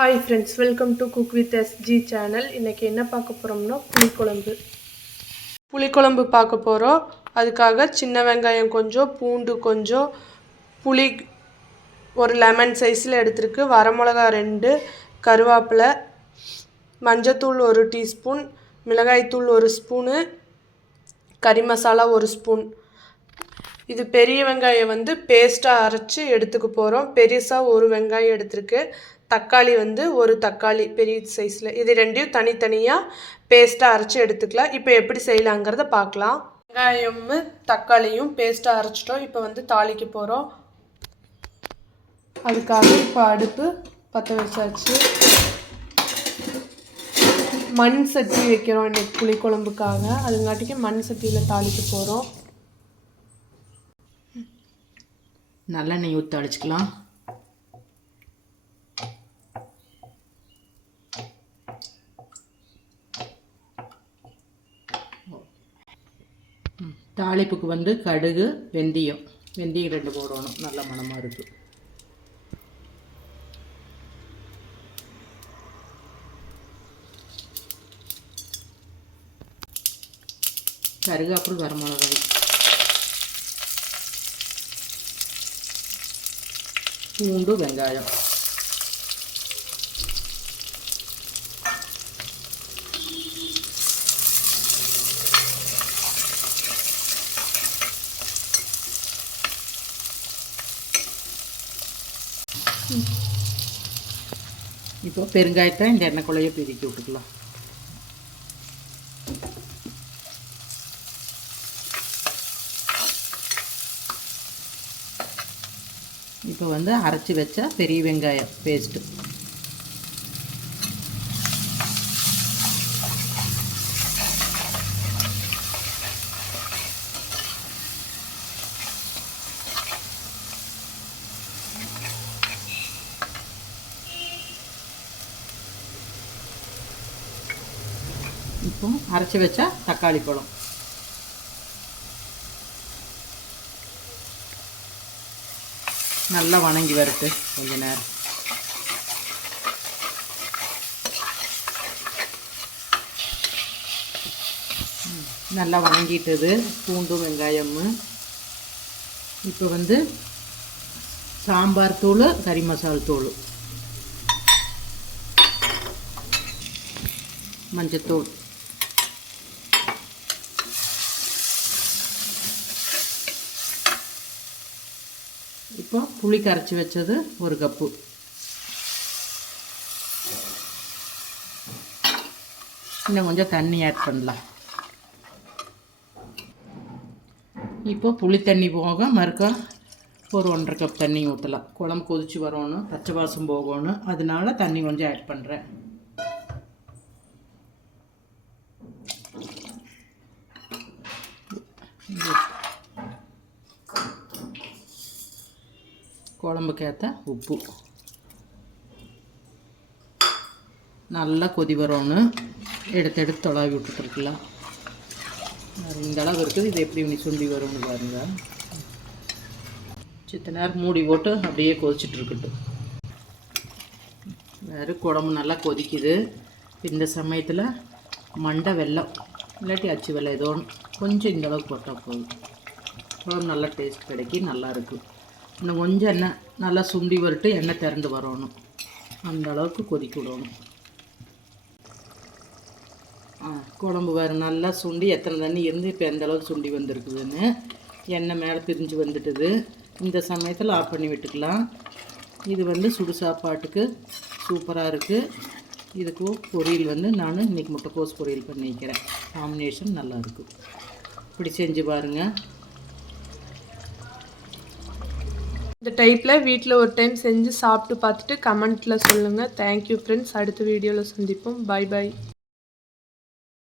Hi friends, welcome to Cook with SG channel. இன்னைக்கு என்ன பார்க்க போறோம்னா புளிக்குழம்பு பார்க்க போறோம். அதுக்காக சின்ன வெங்காயம் கொஞ்சம், பூண்டு கொஞ்சம், புளி ஒரு லெமன் சைஸ்ல எடுத்துருக்கு, வரமிளகாய் 2, கருவேப்பிலை, மஞ்சத்தூள் 1 டீஸ்பூன், மிளகாய் தூள் 1 ஸ்பூன், கறி மசாலா 1 ஸ்பூன். இது பெரிய வெங்காயம் வந்து பேஸ்டா அரைச்சு எடுத்துக்க போறோம். பெருசா ஒரு வெங்காயம் எடுத்துருக்கு. தக்காளி வந்து ஒரு தக்காளி பெரிய சைஸ்ல. இது ரெண்டையும் தனித்தனியா பேஸ்டா அரைச்சு எடுத்துக்கலாம். இப்போ எப்படி செய்யலாம்ங்கறத பார்க்கலாம். வெங்காயமும் தக்காளியும் பேஸ்டா அரைச்சிட்டோம். இப்போ வந்து தாளிக்க போறோம். அதுக்காக இப்போ அடுப்பு பற்ற வச்சாச்சு. மண் சட்டி வைக்கிறோம் இன்னைக்கு புளிக்குழம்புக்காக. அதுங்காட்டிக்கு மண் சட்டியில தாளிக்க போறோம். நல்லெண்ணெய் ஊற்றி அடிச்சுக்கலாம். தாளிப்புக்கு வந்து கடுகு, வெந்தயம் 2 போடணும். நல்ல மணமாக இருக்கு. கருகாப்பில் வரமிளகாய், பூண்டு, வெங்காயம். இப்போ பெருங்காயத்தை இந்த எண்ணெய்க்குள்ளையே பிரிக்கி விட்டுக்கலாம். இப்போ வந்து அரைச்சி வச்ச பெரிய வெங்காயம் பேஸ்ட்டு, இப்போ அரைச்சி வச்ச தக்காளி பழம், நல்லா வணங்கி வரட்டு கொஞ்ச நேரம். நல்லா வணங்கிட்டது பூண்டு வெங்காயமும். இப்போ வந்து சாம்பார் தூள், கறி மசால் தூள், மஞ்சத்தூள், இப்போ புளி கரைச்சி வச்சது 1 கப்பு. இன்னும் கொஞ்சம் தண்ணி ஆட் பண்ணலாம். இப்போ புளி தண்ணி போக மறுக்கா ஒரு 1.5 கப் தண்ணி ஊற்றலாம். குழம்பு கொதிச்சு வரணும், பச்சை வாசம் போகணும். அதனால தண்ணி கொஞ்சம் ஆட் பண்ணுறேன். குழம்புக்கு ஏற்ற உப்பு. நல்லா கொதி வரணும். எடுத்து தொலாவி விட்டுருக்கலாம். இந்த அளவு இருக்குது. இது எப்படி சுண்டி வரும்னு பாருங்கள். சித்த நேரம் மூடி போட்டு அப்படியே கொதிச்சுட்ருக்கட்டும். வேறு குழம்பு நல்லா கொதிக்குது. இந்த சமயத்தில் மண்டை வெல்லம் இல்லாட்டி அச்சு வெல்லம் ஏதோ கொஞ்சம் இந்த அளவுக்கு போட்டால் போதும். குழம்பு நல்லா டேஸ்ட் கிடைக்கி நல்லாயிருக்கு. இன்னும் கொஞ்சம் எண்ணெய் நல்லா சுண்டி வரட்டு, எண்ணெய் திரண்டு வரணும். அந்த அளவுக்கு கொதிக்க விடணும். குழம்பு வேறு நல்லா சுண்டி எத்தனை தண்ணி இருந்து இப்போ எந்த அளவுக்கு சுண்டி வந்திருக்குதுன்னு எண்ணெய் மேலே பிரிஞ்சு வந்துட்டுது. இந்த சமயத்தில் ஆஃப் பண்ணி விட்டுக்கலாம். இது வந்து சுடு சாப்பாட்டுக்கு சூப்பராக இருக்குது. இதுக்கு பொரியல் வந்து நான் இன்றைக்கி முட்டைக்கோஸ் பொரியல் பண்ணிக்கிறேன். காம்பினேஷன் நல்லாயிருக்கு. இப்படி செஞ்சு பாருங்கள். இந்த டைப்பில் வீட்டில் ஒரு டைம் செஞ்சு சாப்பிட்டு பார்த்துட்டு கமெண்ட்டில் சொல்லுங்கள். Thank you friends. அடுத்த வீடியோவில் சந்திப்போம். பை.